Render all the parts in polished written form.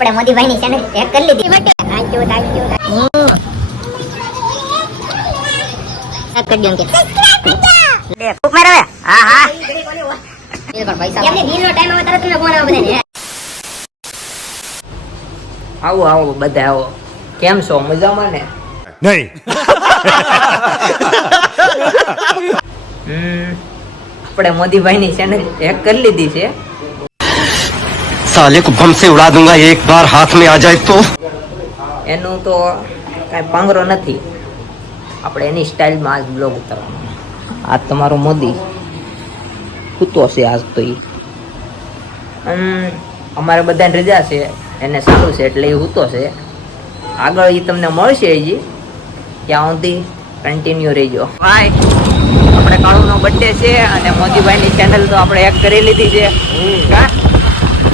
આપણે મોદીભાઈ ની channel hack કરી લીધી બટ થેન્ક યુ હેક કરી દો કે સબસ્ક્રાઇબ કરી દો લે ફૂક મારો હા હા એ પણ પૈસા એમને બિલ નો ટાઈમ આવે તરત તમને ફોન આવે બધાને આવો આવો બધા આવો કેમ છો મજામાં ને નહીં આપણે મોદીભાઈ ની ચેનલ હેક કરી લીધી છે साले को बम से उड़ा दूंगा एक बार हाथ में आ जाए तो એનું તો કાંઈ પાંગરો નથી આપણે એની સ્ટાઇલમાં આજ બ્લોગ ઉતારવાનો આજ તમારો મોદી સૂતો છે આજ તો એ અમારે બધાને રજા છે એને સારું છે એટલે એ સૂતો છે આગળ એ તમને મળશે હજી ત્યાં સુધી કન્ટિન્યુ રહેજો ભાઈ આપણે કાળુનો બર્થડે છે અને મોદીભાઈની ચેનલ તો આપણે હેક કરી લીધી છે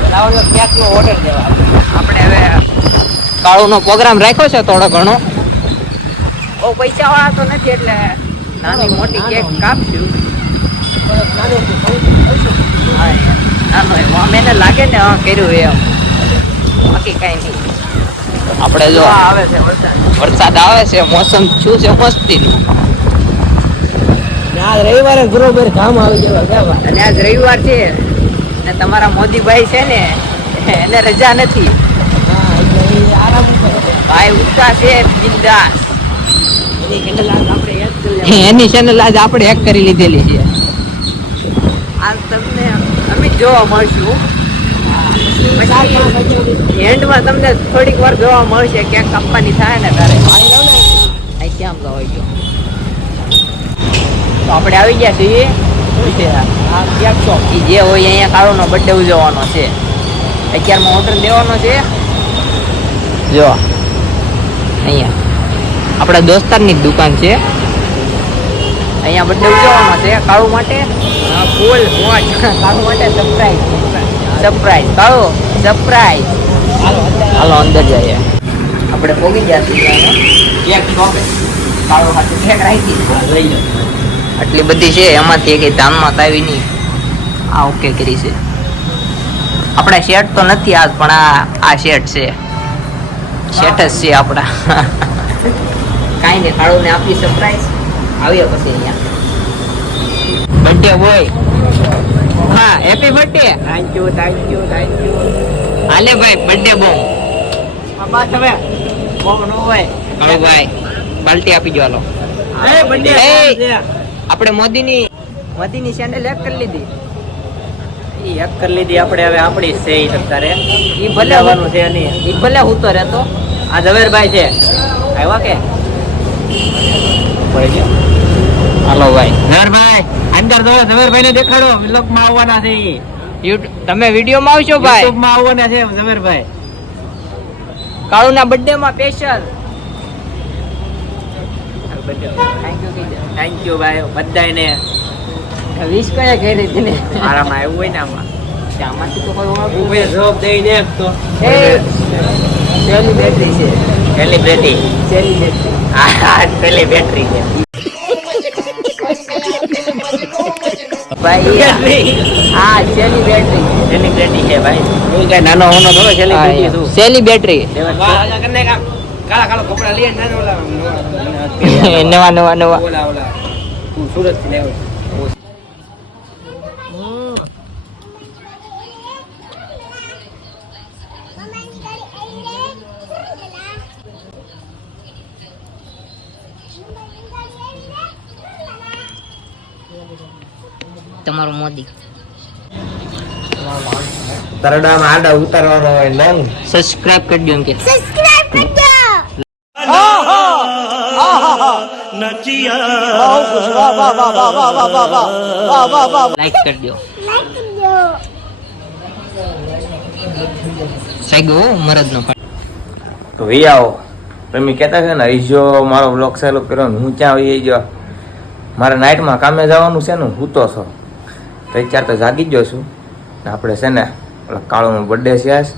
ક્યાંકનો ઓર્ડર દેવા આપણે હવે કાળુનો પ્રોગ્રામ રાખ્યો છે થોડો ઘણો બહુ પૈસા વાળા તો નથી એટલે નાની મોટી કેક કાપશું નાનો એમ આમ એને લાગે ને હા કર્યું એમ બાકી કઈ નહીં આપણે જો આવે છે વરસાદ આવે છે મોસમ શું છે મસ્તીનું આજ રવિવારે બરોબર કામ આવી ગયો અને આજ રવિવાર છે ને તમારા મોદીભાઈ છે ને એને રજા નથી ભાઈ ઉત્સાહ છે બિંદાસ એની ચેનલ આજ આપણે હેક કરી લીધેલી છે આજ તમને અમે જોવા મળશું એન્ડમાં તમને થોડીક વાર જોવા મળશે ક્યાંક કાપવાની થાય ને તારે ક્યાં હોય ગયો તો આપણે આવી ગયા છીએ જે હોય અહીંયા કાળોનો બર્થડે ઉજવવાનો છે 11માં ઓર્ડર દેવાનો છે જો અહીંયા આપણા દોસ્તારની જ દુકાન છે અહીંયા બર્થડે ઉજવવાનો છે કાળુ માટે ફૂલ મોજ કાળુ માટે સરપ્રાઈઝ કાળુ સરપ્રાઈઝ હાલો અંદર જઈએ આપણે પોગી ગયા છીએ કેક શોપે કાળુ હાથે કેક રાખી લઈ લો આટલી બધી છે એમાંથી કઈ ધાનમાં આવી નહીં આ ઓકે કરી છે આપણા શેટ તો નથી આજ પણ આ શેટ છે શેટ જ છે આપણા કાંઈ નહીં કાળુને આપી સરપ્રાઈઝ આવ્યો પછી અહીંયા બર્થડે બોય હા હેપી બર્થડે થેન્ક યુ હાલે ભાઈ બર્થડે બોમ બસ હવે બોમ નો હોય કાળુ ભાઈ પાર્ટી આપી જો હાલો આપણે મોદીની ચેનલ હેક કરી લીધી આપણે હવે આપણી છે ઈ અત્યારે ઈ ભલે આવવાનું છે નહીં ઈ ભલે હું તો રહેતો આ ઝવેરભાઈ છે આવ્યા કે હાલો ભાઈ ઝવેરભાઈ અંદર જો ઝવેરભાઈ ને દેખાડો વ્લોગ માં આવવાના છે ઈ તમે વિડીયોમાં આવશો ભાઈ YouTube માં આવવાના છે ઝવેરભાઈ કાળુના બર્થડે માં સ્પેશિયલ થેન્ક યુ ભાઈ બધાને વિશ કયા કરી હતી ને આરામાં આવ્યું હોય ને આમાં આમાંથી તો કોઈ ઓળખ ઉભે જોબ દઈને તો એ પેલી બેટરી છે સેલિબ્રિટી હા પેલી બેટરી છે ભાઈ હા સેલી બેટરી છે ભાઈ એ કઈ નાનો હોનો થોડો સેલિબ્રિટી છું સેલી બેટરી કાળા કાળા કપડા લઈએ ને નવા ઓલા તું સુરત થી લેવો તમારો મોદી તરડામાં આડા ઉતારવાનો હોય લંગ સબસ્ક્રાઇબ કરી દો એમ કે સબસ્ક્રાઇબ કરી દો લાઈક કરી દો લાઈક કરી દો સાઈગો મરદનો તો વી આવો તમે કહેતા છે ને જો મારો બ્લોગ ચાલુ કર્યો ને હું ક્યાં આવી ગયો મારે નાઇટમાં કામે જવાનું છે ને હું તો છો તો ચાર તો જાગી જ છું ને આપણે છે ને કાળુનો બર્થડે છે આજ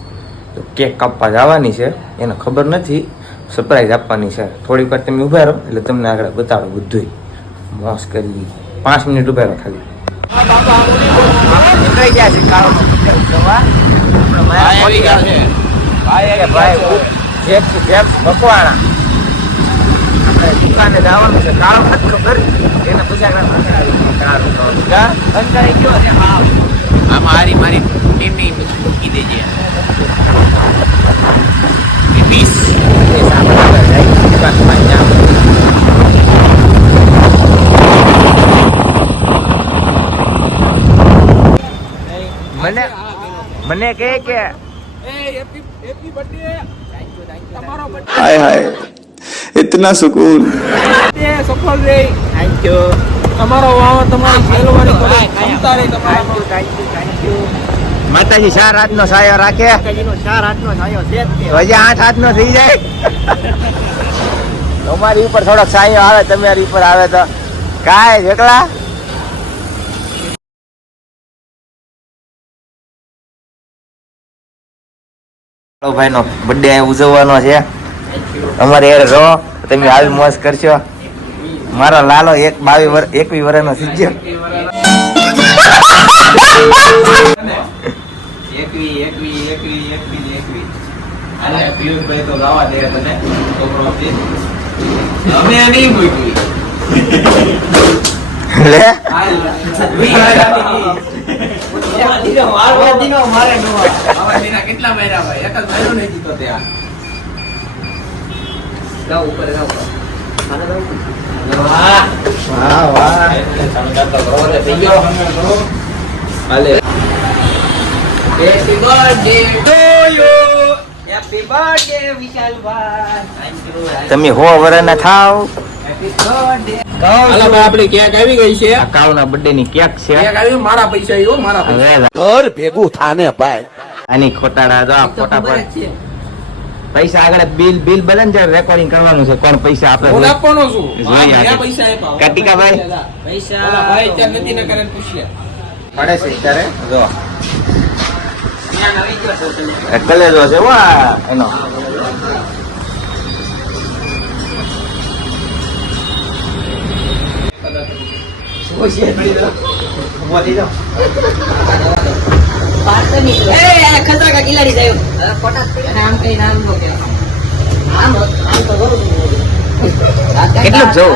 તો કેક કાપવા જવાની છે એને ખબર નથી સરપ્રાઈઝ આપવાની છે થોડીક વાર તમે ઉભા રહો એટલે તમને આગળ બતાડો બધું મોસ કરી 5 મિનિટ ઉભા રહો ખાલી નીકળી ગયા છે કાળો ભાઈ કે ભાઈ જેમ મકવાણા આપણે દુકાને જવાનું છે કાળો હાથ ખબર એને પૂછ્યા અંતરે ગયો છે આમાં હારી મારી ટીમની મૂકી દેજે મને કહે કે हाय हाय इतना सुकून સફળ રે થેન્ક યુ તમારો વાવ તમારી ખેલવાની કરે ક્ષમતા રે તમારા માતાજી 4 હાથનો સાયો રાખે કાકાજીનો 4 હાથનો છાયો છે જ તે. હજી 8 હાથનો થઈ જાય તમારી ઉપર થોડોક સાયો આવે તમારી ઉપર આવે તો કાય જેકલા ભાઈ નો બર્થડે ઉજવવાનો છે અમારે યાર રહો તમે આવી મોજ કરશો મારો લાલો 21 વર્ષનો થઈ ગયો લે કેટલા મહિના ભાઈ એક જ મહિનો નહીં જીતો ત્યાં તમે 100 વર્ષના થાવ હાલો ભાઈ આપડી કેક આવી ગઈ છે કાળુના બર્થડે ની કેક છે કેક આવી મારા પૈસા આવ્યો મારા પૈસા હવે और भेगू थाने पाए આની ખોટાડા જો આ ફોટા પર પૈસા આગળ બિલ બદન છે રેકોર્ડિંગ કરવાનું છે કોણ પૈસા આપે હું આપવાનો છું જોઈએ આ આજે. પૈસા આપ્યા કાટિકાભાઈ? ઓલા ભાઈ ત્યાં નથી ને કરે પૂછ્યા પડે છે ત્યારે જો કલેજો છે વા એનો ખતરા કા કિલાડી જાય ફોટા નામ કઈ નામ નો કે આમ તો બરોબર કેટલું જો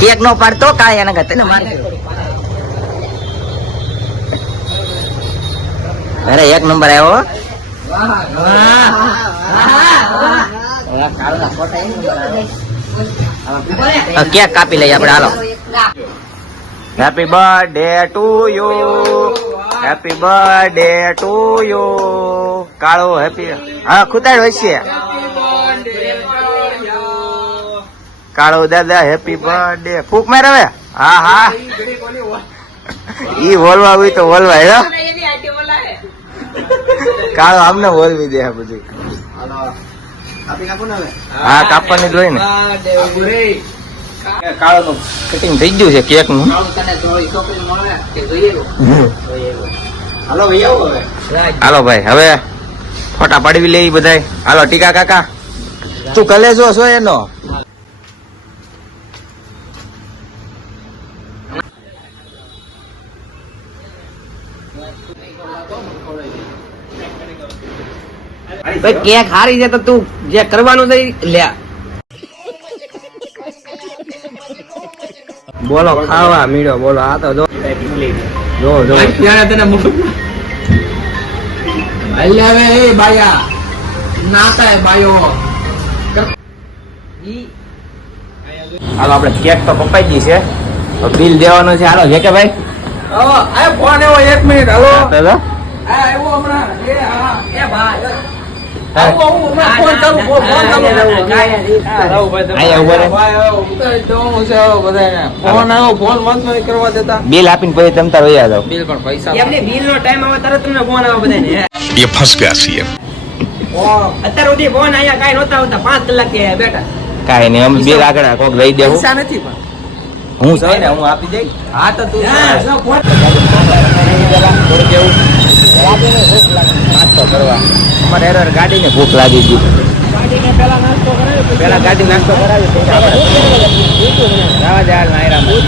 કેક નો પાડતો કાય એના ગતે ને માર અરે 1 નંબર આવ્યો કેક કાપી લઈએ આપણે હાલો happy birthday to you happy birthday to you કાળો હેપી હા ખુતાડ હોય છે કાળો દાદા હેપી બર્થડે ફૂક માર હવે હા હા ઈ બોલવા હોય તો બોલવા હે કાળો આમને બોલવી દે આ બધું હા કાપવાની જોઈ ને કાળો નું કટિંગ થઈ ગયું છે કેક નું હાલો ભાઈ હવે ફોટા પાડવી લઈ બધાય હાલો ટીકા કાકા તું કલેજો છો એનો કેક હારી છે તો તું જે કરવાનું છે લે બોલો ખાવા મીડો બોલો આ તો જો જો ત્યારે તને મોટું અલ્લે હવે એ બાયા નાતા બાયો હાલો આપણે કેક તો કપાઈ ગઈ છે બિલ દેવાનું છે હાલો જે કે ભાઈ આ ફોન એવો 1 મિનિટ હાલો દાદા આ આવ્યો હમણાં એ હા એ ભાઈ હા. આવો હમણાં ફોન ચાલુ ફોન ચાલુ અહીંયા ઉભો રહે. ફોન આવ્યો ફોન બંધ નહીં કરવા દેતા બિલ આપીને પછી તમ તાર વયા જાવ બિલ પણ પૈસા એમને બિલ નો ટાઈમ આવે તરત તમને ફોન આવે બધાને ये फंस गया सीएम અત્યાર સુધી ફોન આયા કાઈ નહોતા આવતા 5 કલાક થી આયા બેઠા કાંઈ નહીં અમે બિલ આગળ કોક લઈ દેવું પૈસા નથી પણ હું છે ને હું આપી દઈ હા તો તું નાસ્તો કરવા અમારે એરર ગાડીને ભૂખ લાગી ગઈ પેલા ગાડી નાસ્તો કરાવી પછી આપણે જવા દે હાલ નાયરામાં.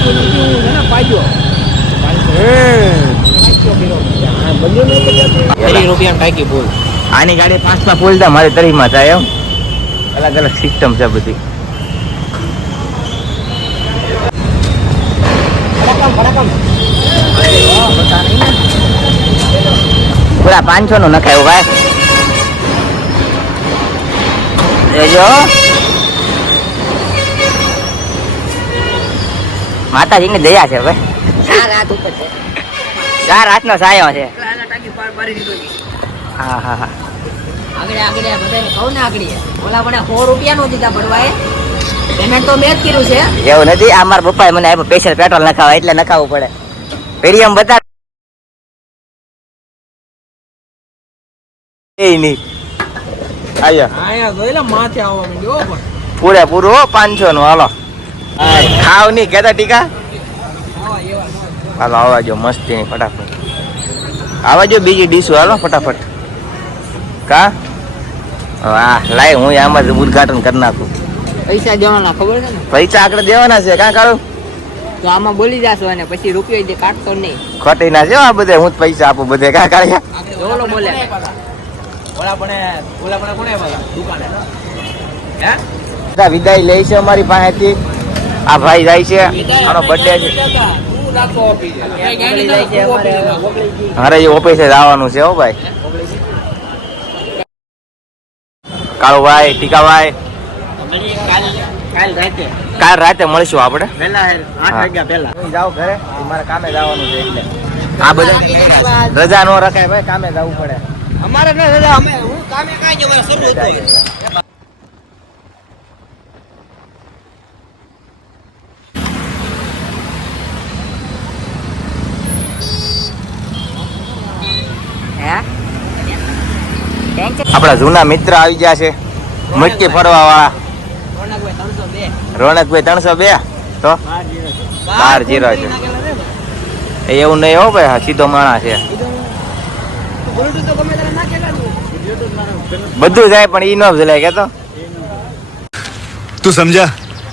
₹30 ટાંકી બોલ આની ગાડી 5માં ફૂલતા મારી 3માં થાય એમ અલગ અલગ સિસ્ટમ છે બધી. પૂરા 500 નું નખાયું ભાઈ. જોજો માતાજીની દયા છે ભાઈ. 4 હાથ ઉપર છે. 4 હાથનો સાયો છે. હા હા હા આગળ બધાને કહું ને આગળ ઓલા મને 100 રૂપિયા નો દીધા ભરવાએ પેમેન્ટ તો મેં જ કર્યું છે. એવું નથી. આ મારા પપ્પાએ મને આપ્યું સ્પેશિયલ પેટ્રોલ નખાવા એટલે નખાવવું પડે. પેડીએમ બતા એ નહીં પૂરેપૂરું 500 નું. હાલો ખાવ નહીં કેતા ટીકા. હાલો આવવા જો મસ્તી ની ફટાફટ આવવા જો બીજી ડીશું. હાલો ફટાફટ કા વાહ લાય હું આમાં જ ઉદઘાટન કરી નાખું. પૈસા દેવાના ખબર છે ને, પૈસા આગળ દેવાના છે. કાં કાઢું તો આમાં બોલી જાશો અને પછી રૂપિયો જે કાઢતો નહીં. ખોટી ના છે આ બધે. હું જ પૈસા આપું બધે. કાં કાઢ્યા બોલો બોલે વિદાય લે છે અમારી પાસેથી. આ ભાઈ જાય છે, આનો બર્થડે છે. અરે એ ઓફિસે જવાનું છે હો ભાઈ. કાળુભાઈ, ટીકાભાઈ, કાલ રાતે મળીશું આપણે. 8 વાગ્યા પહેલા જાઓ ઘરે, મારે કામે જવાનું છે એટલે આ બધા રજા નો રખાય ભાઈ. કામે જવું પડે અમારે ન દાદા અમે હું કામે કાઈ જવા શરૂ હતું. આપણા જૂના મિત્ર આવી ગયા છે, મટકી ફરવા વાળા. રોનકભાઈ 302 તો 12 છે. એવું નહીં હો ભાઈ, સીધો માણસ છે. બધું જાય પણ ઈ નો જલાય કેતો. तू समझा?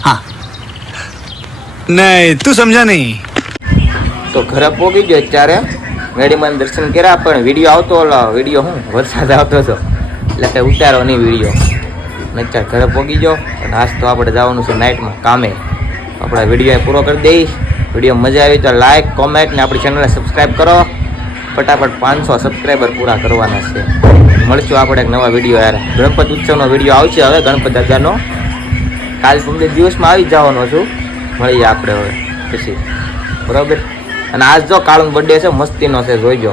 हाँ नहीं तू समझा नहीं. તો ઘરે પોગી ગયો અત્યારે. મેડીમાં દર્શન કર્યા પણ વિડીયો આવતો વિડીયો હું વરસાદ આવતો હતો એટલે કઈ ઉતારો નહીં વિડીયો. અત્યારે ઘરે પોગી ગયો અને આજ તો આપણે જવાનું છે નાઇટમાં કામે. આપણે વિડીયો પૂરો કરી દઈશ. વિડીયો મજા આવી તો લાઈક કોમેન્ટ ને આપણી ચેનલને સબસ્ક્રાઈબ કરો. ફટાફટ 500 સબસ્ક્રાઈબર પૂરા કરવાના છે. મળશું આપણે એક નવા વિડીયો યાર. ગણપત ઉત્સવનો વિડીયો આવશે હવે, ગણપત દાદાનો. કાલ 15 દિવસમાં આવી જવાનો છું. મળીએ આપણે હવે પછી બરાબર. અને આજ જો કાળનો બર્થડે છે, મસ્તીનો છે, જોઈજો.